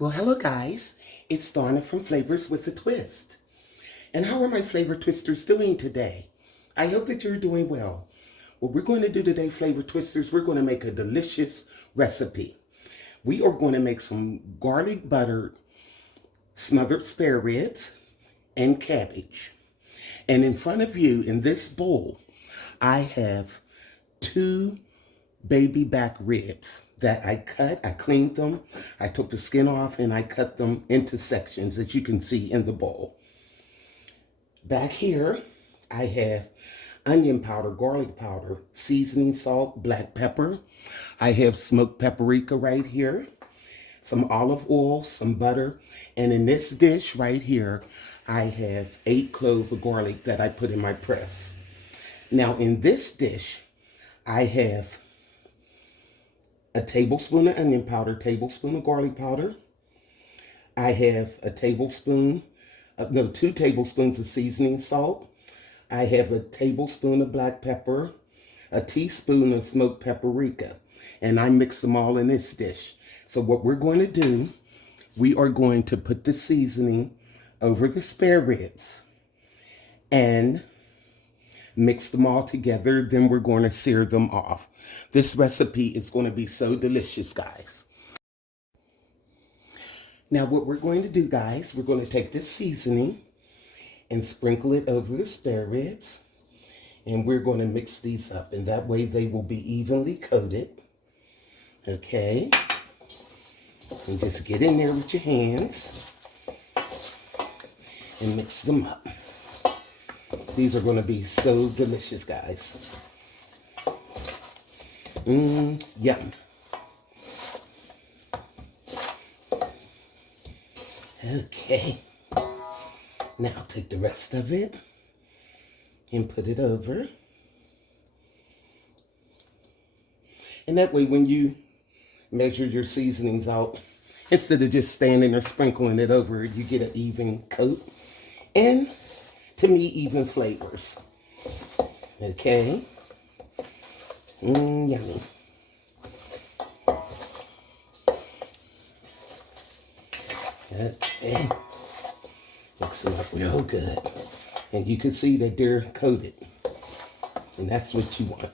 Well, hello guys. It's Donna from Flavors with a Twist. And how are my flavor twisters doing today? I hope that you're doing well. What we're going to do today, flavor twisters, we're going to make a delicious recipe. We are going to make some garlic butter smothered spare ribs and cabbage. And in front of you in this bowl, I have 2 baby back ribs that I cut. I cleaned them. I took the skin off and I cut them into sections that you can see in the bowl. Back here, I have onion powder, garlic powder, seasoning salt, black pepper. I have smoked paprika right here, some olive oil, some butter. And in this dish right here, I have 8 cloves of garlic that I put in my press. Now in this dish, I have a tablespoon of onion powder, tablespoon of garlic powder. I have a tablespoon, 2 tablespoons of seasoning salt. I have a tablespoon of black pepper, a teaspoon of smoked paprika, and I mix them all in this dish. So what we're going to do, we are going to put the seasoning over the spare ribs and mix them all together. Then we're going to sear them off. This recipe is going to be so delicious, guys. Now what we're going to do, guys, we're going to take this seasoning and sprinkle it over the spare ribs. And we're going to mix these up. And that way they will be evenly coated. Okay. And just get in there with your hands and mix them up. These are going to be so delicious, guys. Yum. Okay. Now take the rest of it and put it over. And that way when you measure your seasonings out, instead of just standing there sprinkling it over, you get an even coat. And to me, even flavors. Okay. Yummy. Okay. Mix them up real good. And you can see that they're coated. And that's what you want.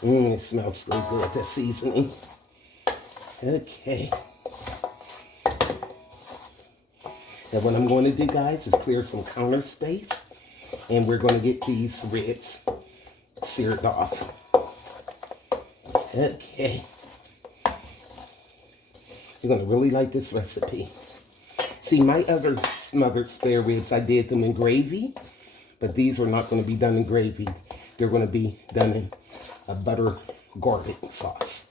It smells so good, the seasoning. Okay. Now what I'm going to do, guys, is clear some counter space. And we're going to get these ribs seared off. Okay. You're going to really like this recipe. See, my other smothered spare ribs, I did them in gravy. But these are not going to be done in gravy. They're going to be done in a butter garlic sauce.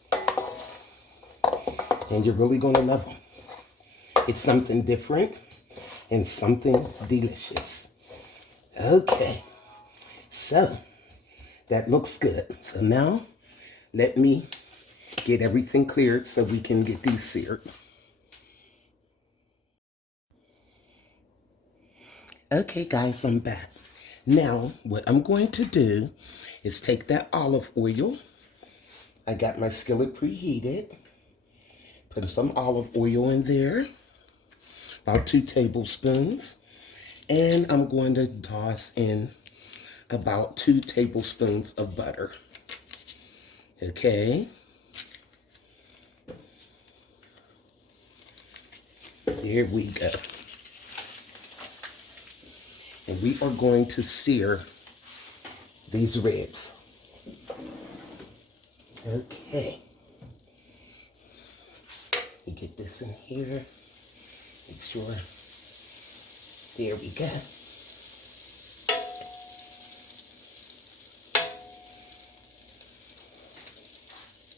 And you're really going to love them. It's something different and something delicious. Okay, so that looks good. So now let me get everything cleared so we can get these seared. Okay guys, I'm back. Now what I'm going to do is take that olive oil. I got my skillet preheated. Put some olive oil in there. About 2 tablespoons. And I'm going to toss in about 2 tablespoons of butter. Okay. Here we go. And we are going to sear these ribs. Okay. You get this in here. Make sure. There we go.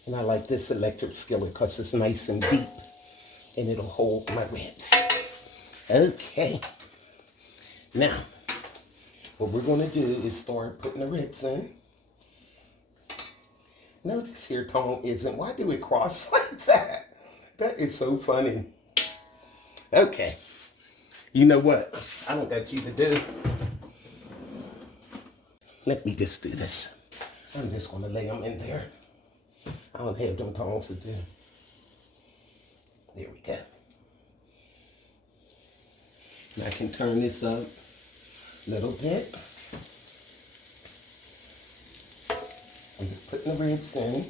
And I like this electric skillet because it's nice and deep and it'll hold my ribs. Okay. Now, what we're going to do is start putting the ribs in. No, this here tongue isn't. Why do it cross like that? That is so funny. Okay. You know what? I don't got you to do. Let me just do this. I'm just going to lay them in there. I don't have them tongs to do. There we go. And I can turn this up a little bit. I'm just putting the ribs in.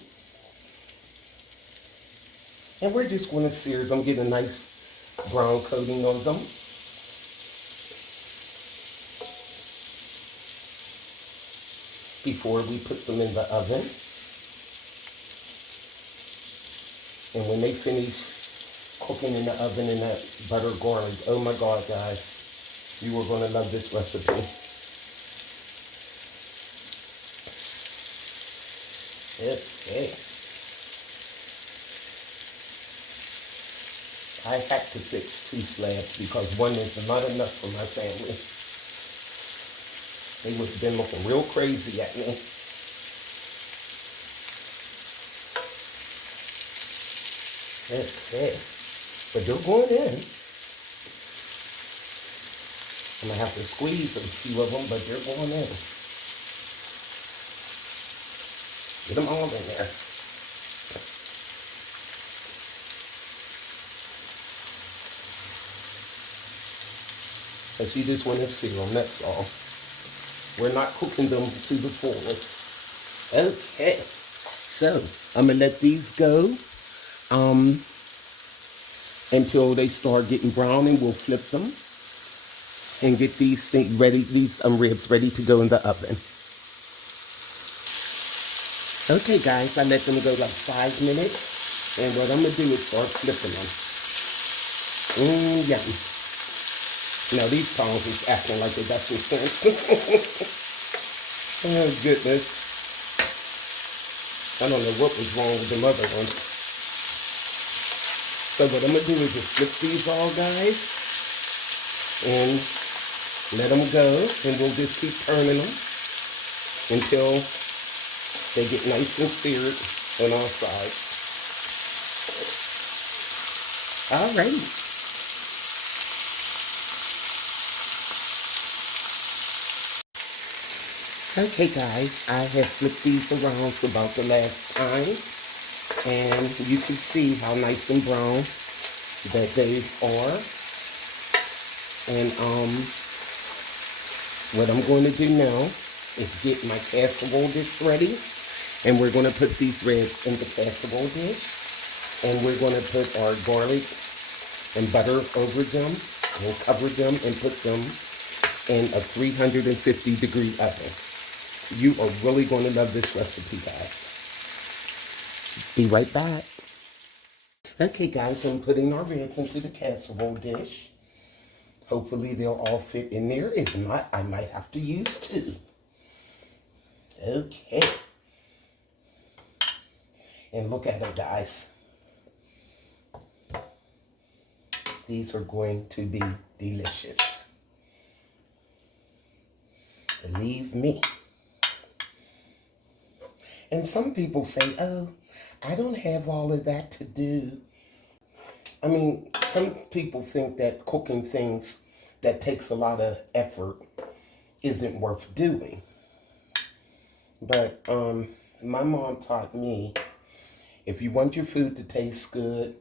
And we're just going to sear them, get a nice brown coating on them. Before we put them in the oven. And when they finish cooking in the oven in that butter garlic, oh my God, guys, you are going to love this recipe. Okay. I had to fix 2 slabs because one is not enough for my family. They would have been looking real crazy at me. Okay. But they're going in. I'm going to have to squeeze a few of them, but they're going in. Get them all in there. Because you just want to sear them, that's all. We're not cooking them to the fullest. Okay. So, I'm going to let these go until they start getting brown, and we'll flip them and get these things ready, these ribs ready to go in the oven. Okay, guys, I let them go like 5 minutes, and what I'm going to do is start flipping them. Yummy. Now, these tongs is acting like they got some sense. Oh, goodness. I don't know what was wrong with the other ones. So what I'm going to do is just flip these all, guys, and let them go, and we'll just keep turning them until they get nice and seared on all sides. All right. Okay, guys, I have flipped these around for about the last time, and you can see how nice and brown that they are. And what I'm going to do now is get my casserole dish ready, and we're going to put these ribs in the casserole dish, and we're going to put our garlic and butter over them, and cover them, and put them in a 350-degree oven. You are really going to love this recipe, guys. Be right back. Okay, guys, I'm putting our ribs into the casserole dish. Hopefully, they'll all fit in there. If not, I might have to use 2. Okay. And look at it, guys. These are going to be delicious. Believe me. And some people say, oh, I don't have all of that to do. I mean, some people think that cooking things that takes a lot of effort isn't worth doing. But my mom taught me, if you want your food to taste good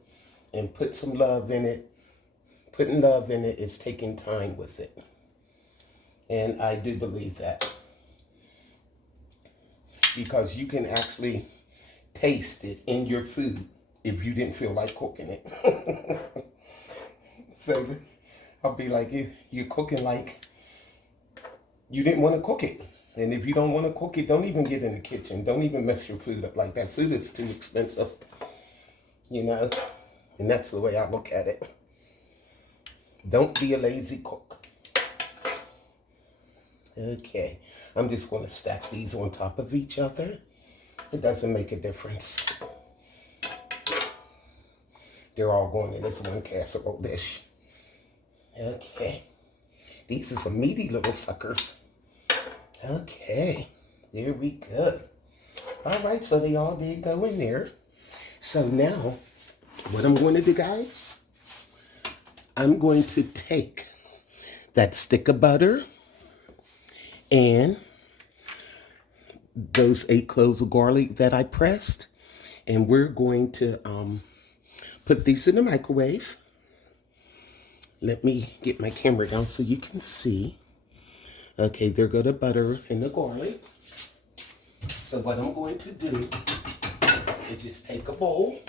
and put some love in it, putting love in it is taking time with it. And I do believe that. Because you can actually taste it in your food if you didn't feel like cooking it. So I'll be like, you're cooking like you didn't want to cook it. And if you don't want to cook it, don't even get in the kitchen. Don't even mess your food up like that. Food is too expensive, you know. And that's the way I look at it. Don't be a lazy cook. Okay, I'm just going to stack these on top of each other. It doesn't make a difference. They're all going in this one casserole dish. Okay, these are some meaty little suckers. Okay, there we go. All right, so they all did go in there. So now, what I'm going to do, guys, I'm going to take that stick of butter and those 8 cloves of garlic that I pressed, and we're going to put these in the microwave. Let me get my camera down so you can see. Okay, there go the butter and the garlic. So what I'm going to do is just take a bowl.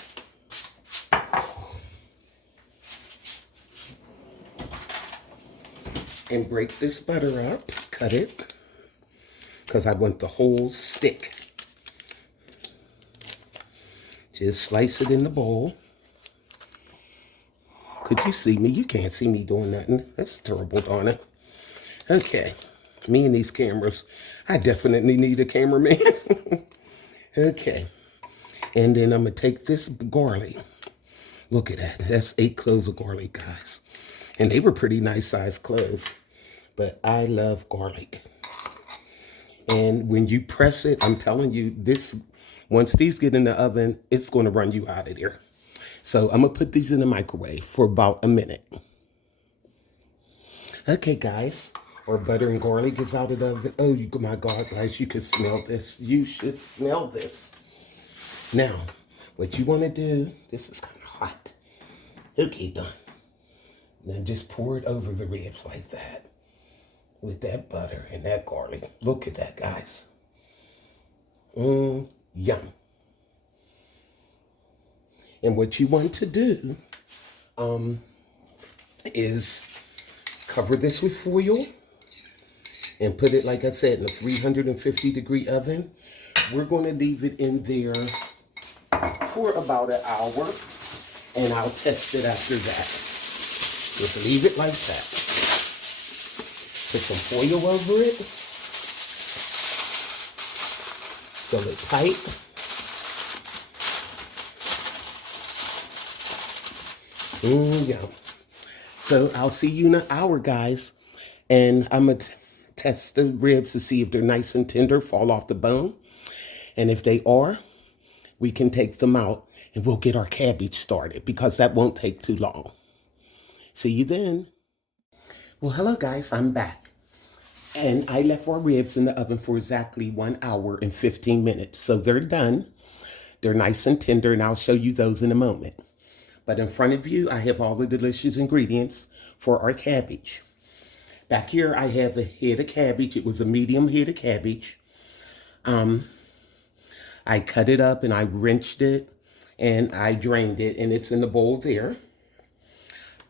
And break this butter up, cut it, because I want the whole stick. Just slice it in the bowl. Could you see me? You can't see me doing nothing. That's terrible, Donna. Okay, me and these cameras. I definitely need a cameraman. Okay, and then I'm gonna take this garlic. Look at that, that's 8 cloves of garlic, guys. And they were pretty nice sized cloves. But I love garlic. And when you press it, I'm telling you, once these get in the oven, it's going to run you out of there. So I'm going to put these in the microwave for about a minute. Okay, guys, our butter and garlic is out of the oven. Oh, my God, guys, you could smell this. You should smell this. Now, what you want to do, this is kind of hot. Okay, done. Then just pour it over the ribs like that. With that butter and that garlic. Look at that, guys. Yum. And what you want to do is cover this with foil and put it, like I said, in a 350-degree oven. We're going to leave it in there for about an hour, and I'll test it after that. Just leave it like that. Put some foil over it. Seal it tight. Yeah. So I'll see you in an hour, guys. And I'm going to test the ribs to see if they're nice and tender, fall off the bone. And if they are, we can take them out and we'll get our cabbage started, because that won't take too long. See you then. Well, hello, guys. I'm back. And I left our ribs in the oven for exactly 1 hour and 15 minutes. So they're done. They're nice and tender, and I'll show you those in a moment. But in front of you, I have all the delicious ingredients for our cabbage. Back here, I have a head of cabbage. It was a medium head of cabbage. I cut it up and I rinsed it and I drained it, and it's in the bowl there.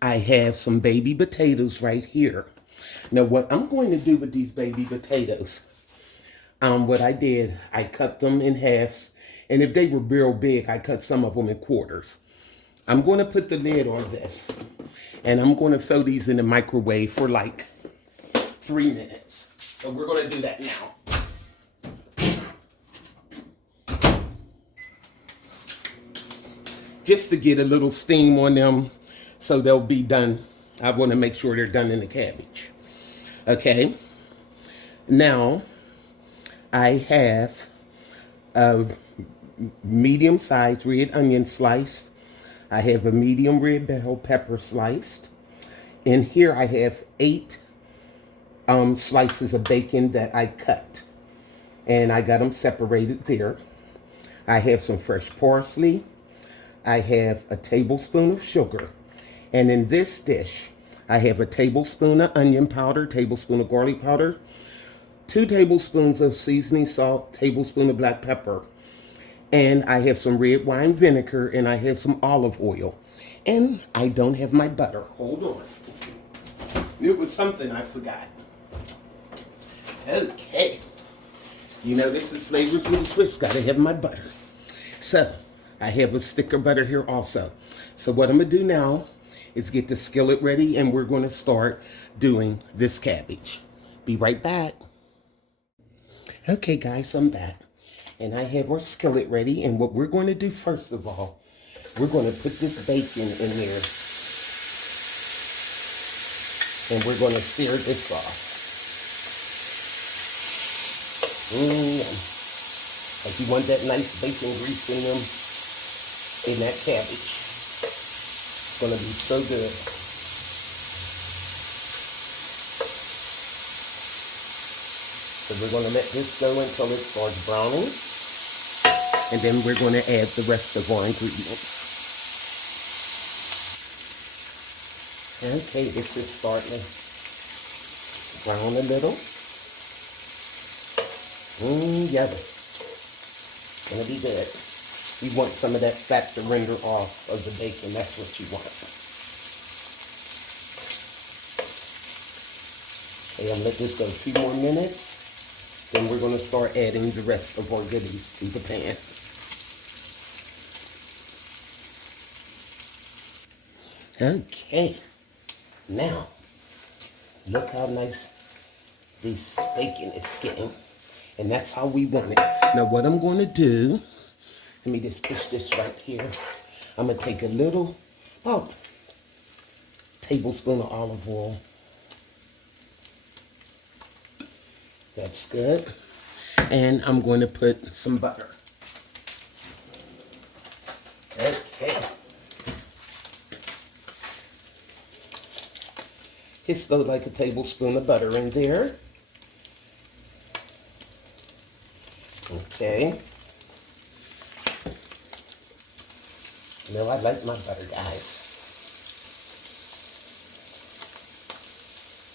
I have some baby potatoes right here. Now, what I'm going to do with these baby potatoes, what I did, I cut them in halves, and if they were real big, I cut some of them in quarters. I'm going to put the lid on this, and I'm going to throw these in the microwave for like 3 minutes. So we're going to do that now. Just to get a little steam on them so they'll be done. I want to make sure they're done in the cabbage. Okay. Now, I have a medium-sized red onion sliced. I have a medium red bell pepper sliced. In here, I have 8 slices of bacon that I cut. And I got them separated there. I have some fresh parsley. I have a tablespoon of sugar. And in this dish, I have a tablespoon of onion powder, tablespoon of garlic powder, 2 tablespoons of seasoning salt, tablespoon of black pepper. And I have some red wine vinegar, and I have some olive oil. And I don't have my butter. Hold on. It was something I forgot. Okay. You know, this is Flavors with a Twist. Gotta have my butter. So, I have a stick of butter here also. So what I'm going to do now is get the skillet ready, and we're going to start doing this cabbage. Be right back. Okay, guys, I'm back. And I have our skillet ready. And what we're going to do first of all, we're going to put this bacon in there. And we're going to sear this off. Like you want that nice bacon grease in them, in that cabbage. It's going to be so good. So we're going to let this go until it starts browning. And then we're going to add the rest of our ingredients. Okay, this is starting to brown a little. Yummy. It's gonna be good. You want some of that fat to render off of the bacon. That's what you want. Okay, I'll let this go a few more minutes. Then we're gonna start adding the rest of our goodies to the pan. Okay, now look how nice this bacon is getting, and that's how we want it. Now what I'm going to do, let me just push this right here. I'm going to take a little, about tablespoon of olive oil. That's good. And I'm going to put some butter. Okay. It's still like a tablespoon of butter in there. Okay. No, I like my butter, guys.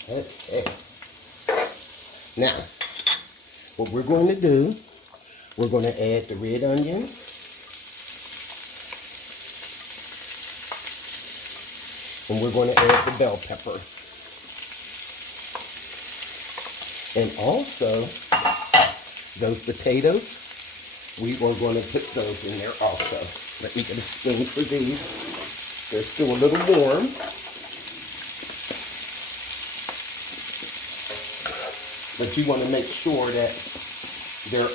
Okay. Now, what we're going to do, we're going to add the red onion. And we're going to add the bell pepper. And also, those potatoes, we are going to put those in there also. Let me get a spoon for these. They're still a little warm. But you want to make sure that they're,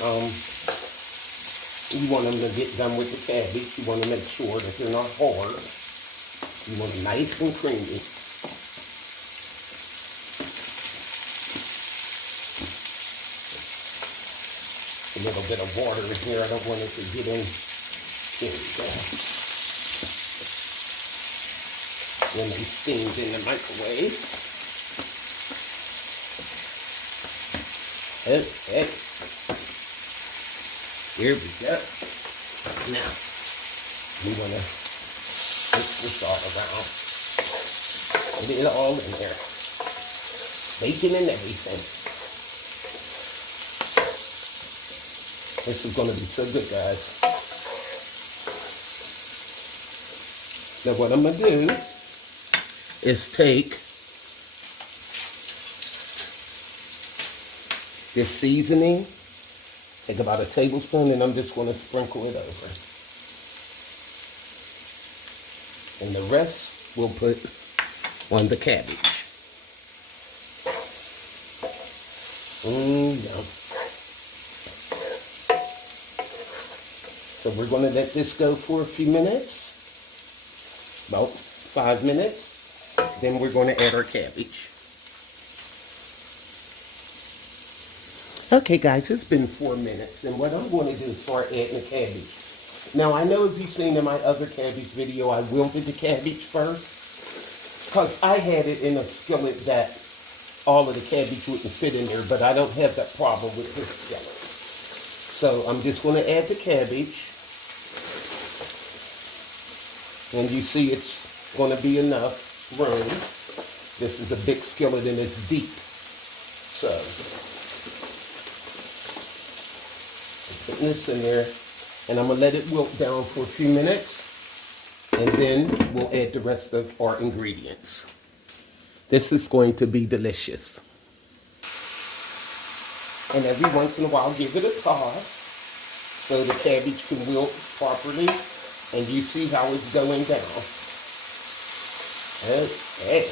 you want them to get done with the cabbage. You want to make sure that they're not hard. You want them nice and creamy. A little bit of water in here. I don't want it to get in. Here we go. When they steamed in the microwave. Okay. Here we go. Now, we want to mix this all around. Put it all in there. Bacon and everything. This is going to be so good, guys. Now what I'm going to do is take this seasoning, take about a tablespoon, and I'm just going to sprinkle it over. And the rest we'll put on the cabbage. Yum. So we're going to let this go for a few minutes, about 5 minutes. Then we're going to add our cabbage. Okay guys, it's been 4 minutes, and what I'm going to do is start adding the cabbage. Now I know if you've seen in my other cabbage video, I wilted the cabbage first, because I had it in a skillet that all of the cabbage wouldn't fit in there, but I don't have that problem with this skillet. So I'm just going to add the cabbage. And you see it's going to be enough room. This is a big skillet and it's deep. So, I'm putting this in there. And I'm going to let it wilt down for a few minutes. And then we'll add the rest of our ingredients. This is going to be delicious. And every once in a while, give it a toss so the cabbage can wilt properly. And you see how it's going down. Okay.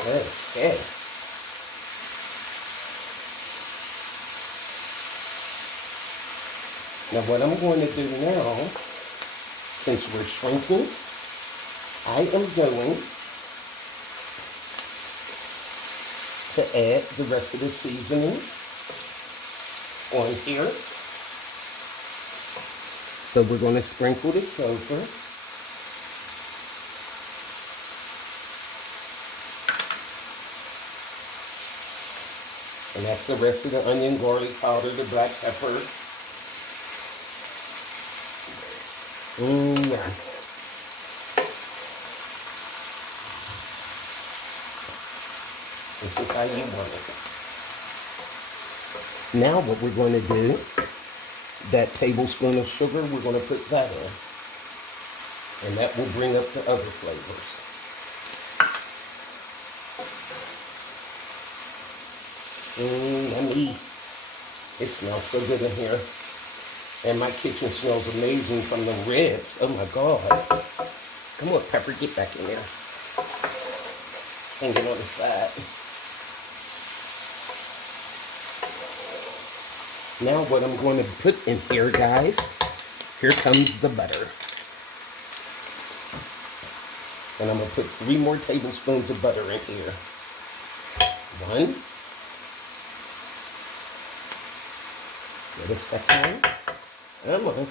Okay. Now what I'm going to do now, since we're shrinking, I am going to add the rest of the seasoning on here. So we're going to sprinkle this over. And that's the rest of the onion, garlic powder, the black pepper. Yeah. This is how you want it. Now what we're going to do, that tablespoon of sugar, we're going to put that in. And that will bring up the other flavors. Yummy. It smells so good in here. And my kitchen smells amazing from the ribs. Oh my God. Come on, Pepper, get back in there. And get on the side. Now what I'm going to put in here, guys, here comes the butter. And I'm going to put 3 more tablespoons of butter in here. 1. Get a second one. Come on.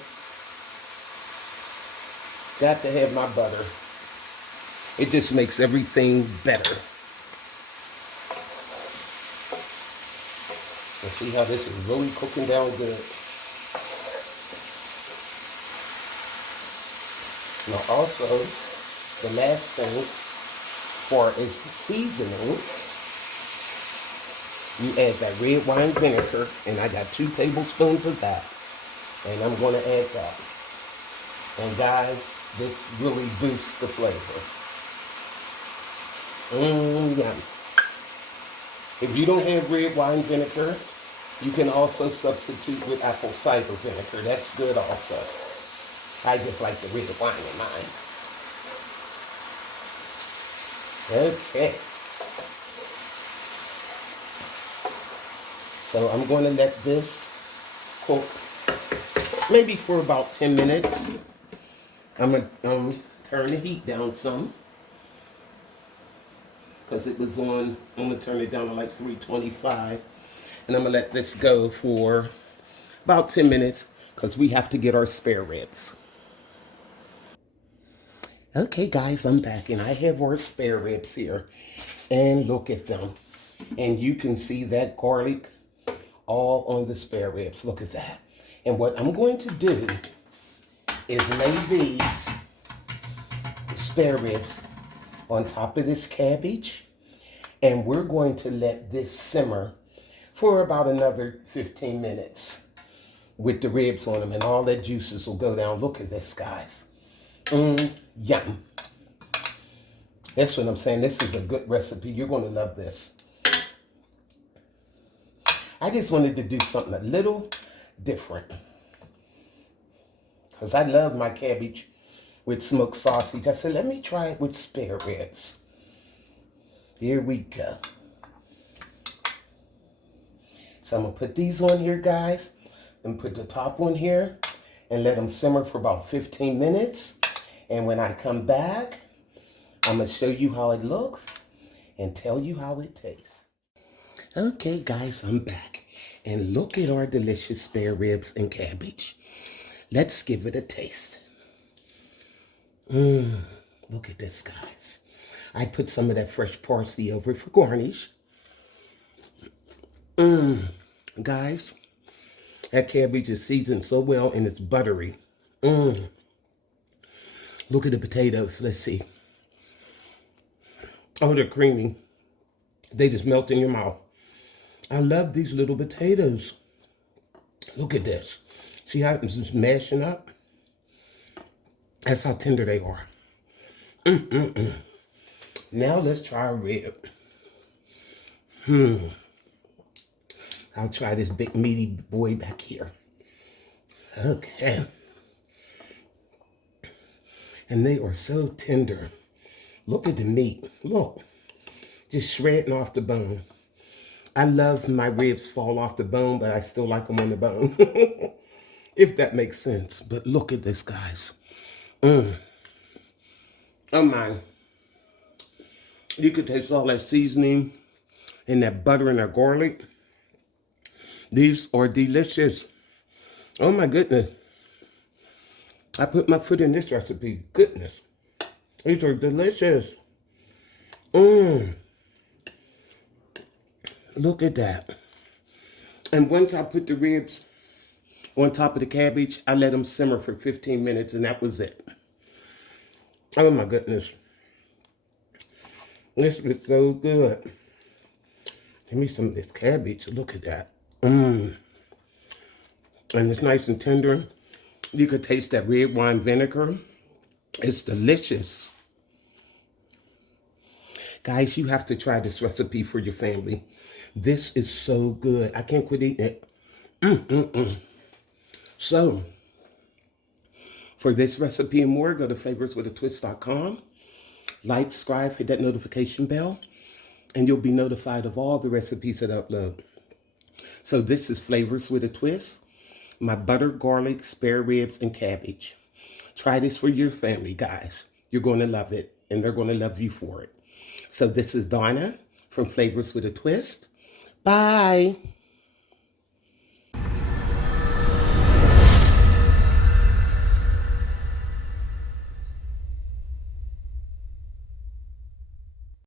Got to have my butter. It just makes everything better. And see how this is really cooking down good. Now also, the last thing for is seasoning. You add that red wine vinegar, and I got 2 tablespoons of that. And I'm going to add that. And guys, this really boosts the flavor. Yum. If you don't have red wine vinegar, you can also substitute with apple cider vinegar. That's good also. I just like the red wine in mine. Okay. So I'm going to let this cook maybe for about 10 minutes. I'm going to turn the heat down some. Because it was on, I'm going to turn it down to like 325. And I'm going to let this go for about 10 minutes because we have to get our spare ribs. Okay, guys, I'm back and I have our spare ribs here. And look at them. And you can see that garlic all on the spare ribs. Look at that. And what I'm going to do is lay these spare ribs on top of this cabbage, and we're going to let this simmer for about another 15 minutes with the ribs on them, and all that juices will go down. Look at this, guys. Yum. That's what I'm saying. This is a good recipe. You're going to love this. I just wanted to do something a little different because I love my cabbage with smoked sausage. I said, let me try it with spare ribs. Here we go. So I'm going to put these on here, guys, and put the top on here and let them simmer for about 15 minutes. And when I come back, I'm going to show you how it looks and tell you how it tastes. Okay, guys, I'm back. And look at our delicious spare ribs and cabbage. Let's give it a taste. Look at this, guys. I put some of that fresh parsley over for garnish. Guys, that cabbage is seasoned so well and it's buttery. Look at the potatoes. Let's see. Oh, they're creamy. They just melt in your mouth. I love these little potatoes. Look at this. See how it's just mashing up? That's how tender they are. Now let's try a rib. I'll try this big meaty boy back here. Okay. And they are so tender. Look at the meat. Look. Just shredding off the bone. I love my ribs fall off the bone, but I still like them on the bone. If that makes sense. But look at this, guys. Oh my. You could taste all that seasoning and that butter and that garlic. These are delicious. Oh my goodness. I put my foot in this recipe. Goodness. These are delicious. Look at that. And once I put the ribs on top of the cabbage, I let them simmer for 15 minutes and that was it. Oh my goodness. This is so good. Give me some of this cabbage. Look at that. Mmm. And it's nice and tender. You could taste that red wine vinegar. It's delicious. Guys, you have to try this recipe for your family. This is so good. I can't quit eating it. So, for this recipe and more, go to flavorswithatwist.com. Like, subscribe, hit that notification bell, and you'll be notified of all the recipes that I upload. So this is Flavors with a Twist. My butter, garlic, spare ribs, and cabbage. Try this for your family, guys. You're going to love it, and they're going to love you for it. So this is Donna from Flavors with a Twist. Bye.